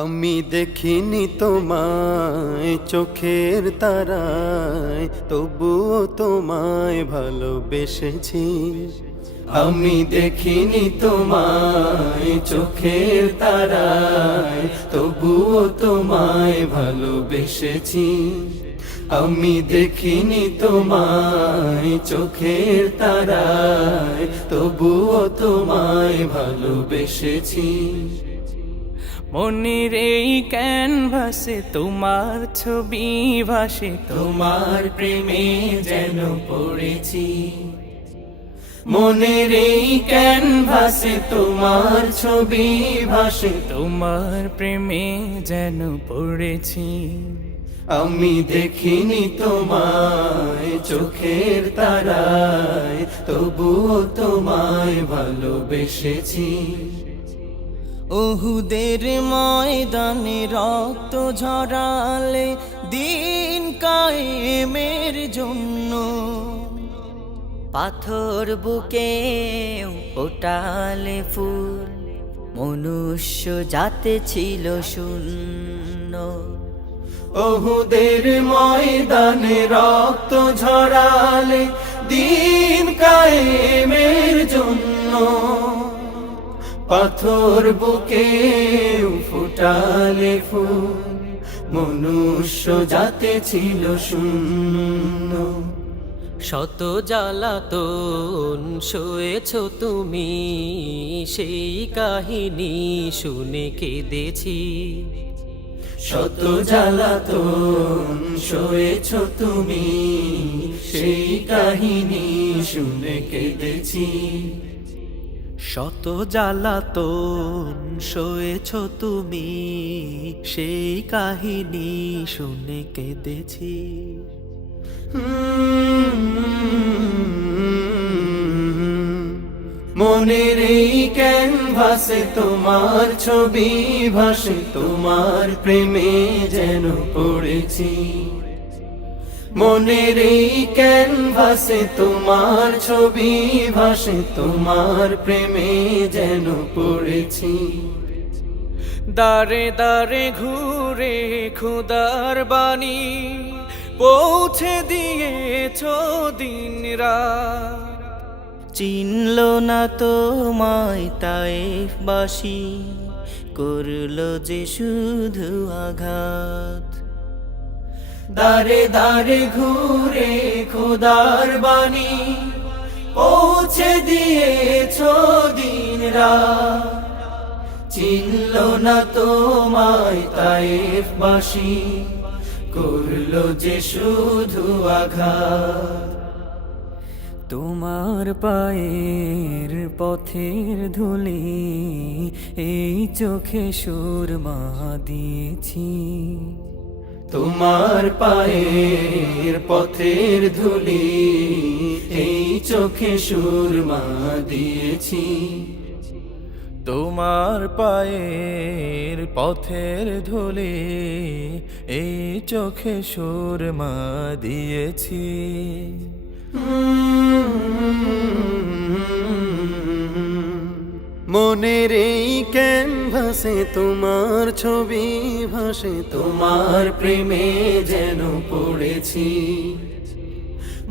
আমি দেখিনি তোমায় চোখের তারায়, তবুও তোমায় ভালোবেসেছি। আমি দেখিনি তোমায় চোখের তারায়, তবুও তোমায় ভালোবেসেছি। আমি দেখিনি তোমায় চোখের তারায়, তবুও তোমায় ভালোবেসেছি। মনের এই ক্যানভাসে তোমার ছবি ভাসে, তোমার প্রেমে যেন পড়েছি। মনের এই ক্যানভাসে তোমার ছবি ভাসে, তোমার প্রেমে যেন পড়েছি। আমি দেখিনি তোমায় চোখের তারায়, তবুও তোমায় ভালোবেসেছি। ওহুদের ময়দানে রক্ত ঝরালে দিন কায়েমের জন্য, পাথর বুকে ফোটালে ফুল, মনুষ্য জাতে ছিল শূন্য। ওহুদের ময়দানে রক্ত ঝরালে দিন কায়েমের জন্য, পাথর বুকে ফুটালে ফুল, মনুষ্য জাতে ছিল শূন্য। শত জ্বালাতন সয়েছ তুমি, সেই কাহিনী শুনে কেঁদেছি। শত জ্বালাতন সয়েছ তুমি, সেই কাহিনী শুনে কেঁদেছি। শত জ্বালাতন সয়েছ তুমি, সেই কাহিনী শুনে কেঁদেছি। মনের এই ক্যানভাসে তোমার ছবি ভাসে, তোমার প্রেমে যেন পড়েছি। মনের এই ক্যানভাসে তোমার ছবি ভাসে, তোমার প্রেমে যেন পড়েছি। দারে দারে ঘুরে খুদার বাণী পৌঁছে দিয়েছ দিন রাত, চিনল না তোমায় তায়েফবাসী, করলো যে শুধু আঘাত। দারে দারে ঘুরে খোদার বাণী পৌঁছে দিয়েছ দিন রাত, চিনল না তোমায় তায়েফবাসী, করলো যে শুধু আঘাত। তোমার পায়ের পথের ধুলি এই চোখে সুরমা দিয়েছি। তোমার পায়ের পথের ধুলি এই চোখে সুরমা দিয়েছি। তোমার পায়ের পথের ধুলি এই চোখে সুরমা দিয়েছি। মনের এই ক্যানভাসে তোমার ছবি ভাসে, তোমার প্রেমে যেন পড়েছি।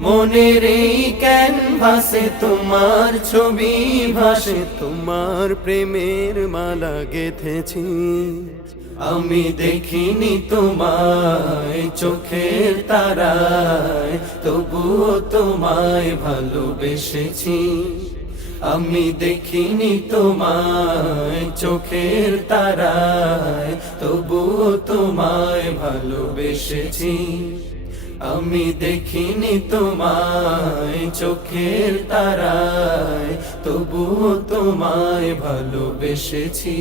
মনের এই ক্যানভাসে তোমার ছবি ভাসে, তোমার প্রেমের মালা গেঁথেছি। আমি দেখিনি তোমায় চোখের তারায়, তবুও তোমায় ভালোবেসেছি। আমি দেখিনি তোমায় চোখের তারায়, তবুও তোমায় ভালোবেসেছি। আমি দেখিনি তোমায় চোখের তারায়, তবুও তোমায় ভালোবেসেছি।